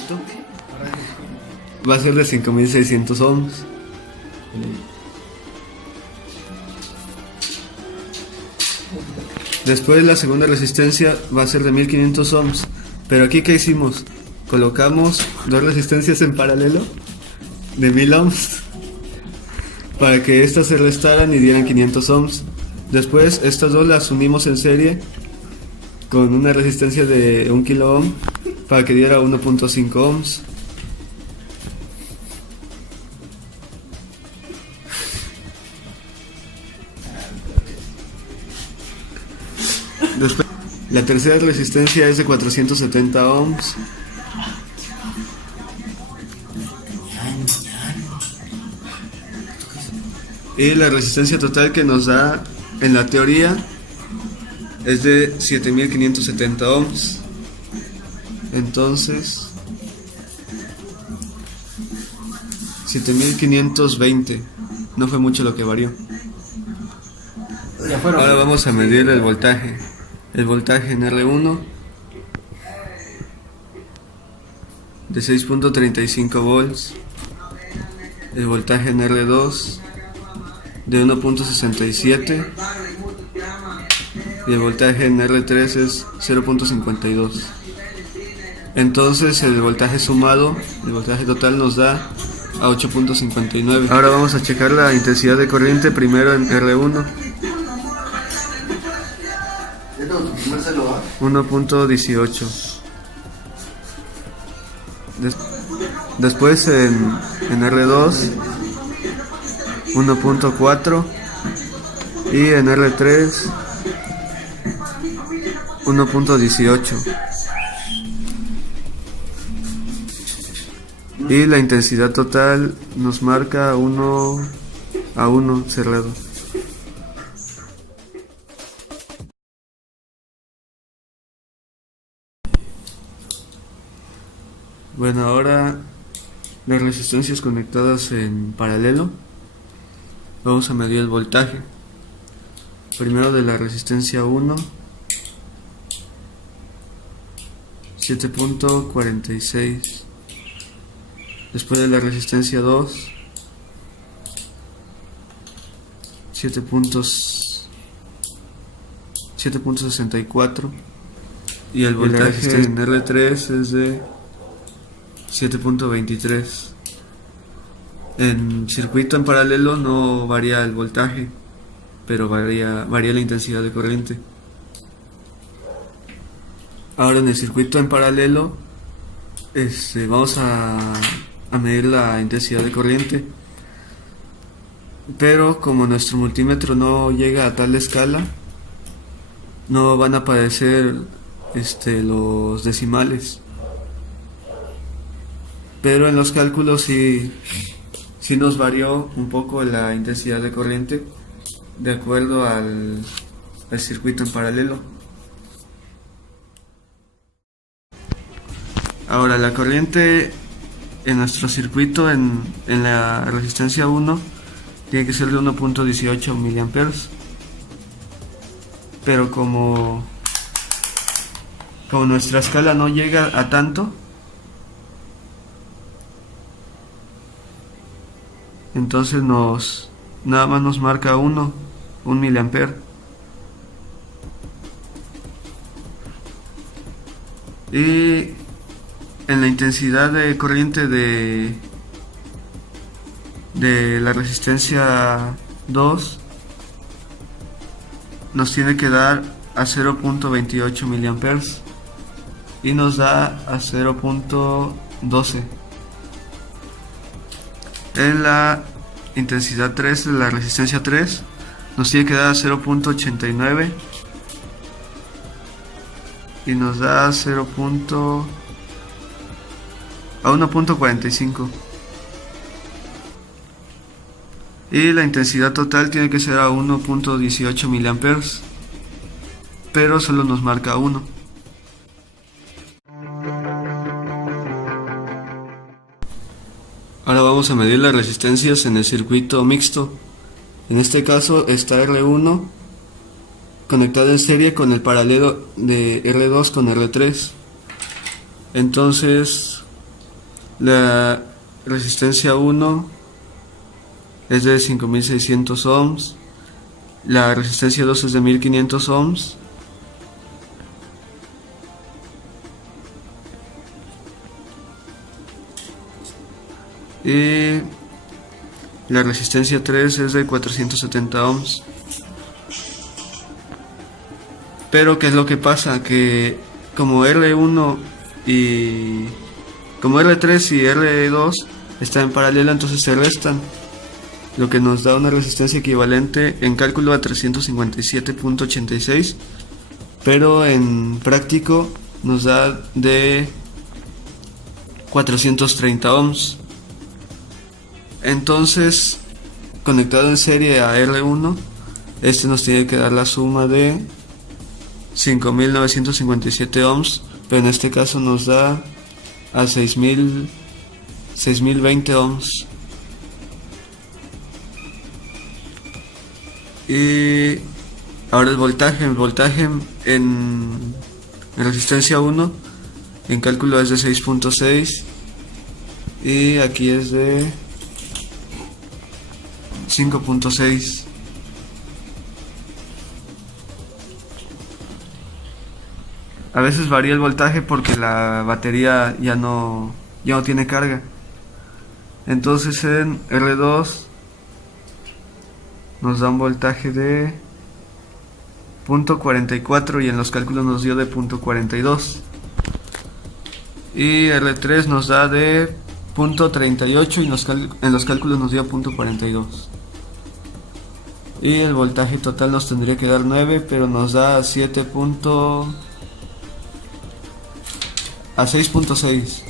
circuito va a ser de 5600 ohms. Después la segunda resistencia va a ser de 1500 ohms. Pero aquí, ¿qué hicimos? Colocamos dos resistencias en paralelo de 1000 ohms para que estas se restaran y dieran 500 ohms. Después estas dos las unimos en serie con una resistencia de 1 kilo ohm para que diera 1.5 ohms. Después, la tercera resistencia es de 470 ohms. Y la resistencia total que nos da en la teoría es de 7570 ohms. Entonces 7520. No fue mucho lo que varió. Ahora vamos a medir el voltaje. El voltaje en R1 de 6.35 volts. El voltaje en R2 de 1.67 y el voltaje en R3 es 0.52. Entonces el voltaje sumado, el voltaje total nos da a 8.59. Ahora vamos a checar la intensidad de corriente primero en R1. 1.18. Después en R2 1.4 y en R3 1.18. Y la intensidad total nos marca 1:1 cerrado. Bueno, ahora las resistencias conectadas en paralelo. Vamos a medir el voltaje. Primero de la resistencia 1, 7.46. Después de la resistencia 2, 7.64. Y el voltaje en R3 es de 7.23. En circuito en paralelo no varía el voltaje, pero varía la intensidad de corriente. Ahora en el circuito en paralelo vamos a medir la intensidad de corriente, pero como nuestro multímetro no llega a tal escala, no van a aparecer los decimales, pero en los cálculos sí nos varió un poco la intensidad de corriente de acuerdo al circuito en paralelo. Ahora la corriente en nuestro circuito en la resistencia 1 tiene que ser de 1.18 miliamperes, pero como nuestra escala no llega a tanto, entonces nada más nos marca 1 miliampere. Y en la intensidad de corriente de la resistencia 2 nos tiene que dar a 0.28 miliamperes y nos da a 0.12. En la intensidad 3 de la resistencia 3 nos tiene que dar a 0.89 y nos da a 1.45. Y la intensidad total tiene que ser a 1.18 miliamperes, pero solo nos marca 1. Ahora vamos a medir las resistencias en el circuito mixto. En este caso está R1 conectado en serie con el paralelo de R2 con R3. Entonces La resistencia 1 es de 5600 ohms. La resistencia 2 es de 1500 ohms. Y la resistencia 3 es de 470 ohms. Pero ¿qué es lo que pasa? Que como R1 y como R3 y R2 están en paralelo, entonces se restan, lo que nos da una resistencia equivalente en cálculo a 357.86, pero en práctico nos da de 430 ohms. Entonces, conectado en serie a R1, este nos tiene que dar la suma de 5957 ohms, pero en este caso nos da a 6020 ohms. Y ahora el voltaje en resistencia 1 en cálculo es de 6.6 y aquí es de 5.6. A veces varía el voltaje porque la batería ya no tiene carga. Entonces en R2 nos da un voltaje de 0.44 y en los cálculos nos dio de 0.42. Y R3 nos da de 0.38 y en los cálculos nos dio 0.42. Y el voltaje total nos tendría que dar 9, pero nos da a 6.6.